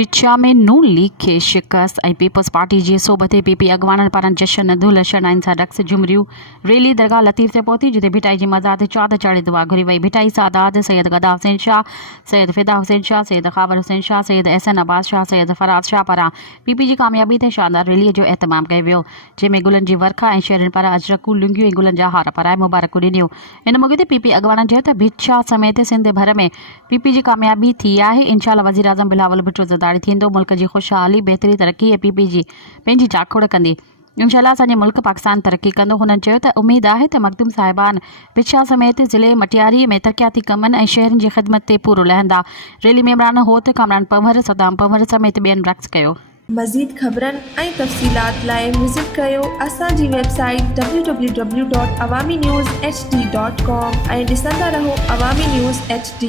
विचा में नून लीग खे शिकस्त ऐं पीपल्स पार्टी जे सोबते पीपी अॻवाननि पारां जशन धुल शनाइनि सां रक़्स झुमरियूं रैली दरगाह लतीफ़ ते पहुती, जिते भिटाई जी मज़ाद चाद चाढ़े दुआ घुरी वई। भिटाई सादात सैयद गदा हुसैन शाह, सैयद फिदा हुसैन शाह, सैयद खावर हुसैन शाह, सैयद एहसन अब्बास शाह, सैयद फराज शाह पारां पीपी जी कामयाबी ते शानदार रैलीअ जो एहतमाम कयो वियो, जंहिंमें गुलनि जी वर्खा ऐं शहरनि पारां अजरकूं लुंगियूं ऐं गुलनि जा हार पाराए मुबारकूं ॾिनियूं। इन मौक़े ते पीपी अॻवाननि चयो त भिचा समेत सिंध भर में पीपी जी कामयाबी थी आहे। इंशाअल्लाह वज़ीर आज़म बिलावल भुट्टो ज़रदारी थींदो, मुल्क जी खुशहाली बहितरी तरक्की ऐं पीपी जी पंहिंजी चाखोड़ कंदी। इंशाअल्लाह असांजे मुल्क पाकिस्तान तरक्की कंदो। हुननि चयो त उमेद आहे त मखदूम साहिबान भिचा समेत ज़िले मटियारी में तरक़ियाती कमनि ऐं शहरनि जी ख़िदमत ते पूरो लहंदा। रैली में इमरान होत, कामरान पंवर, सदाम पंवर समेत ॿियनि रक़्स कयो। मज़ीद ख़बरनि ऐं तफ़सीलात लाइ विज़िट कयो असांजी वेबसाइट www.awamiNewsHD.com ऐं ॾिसंदा रहो अवामी न्यूज़ HD।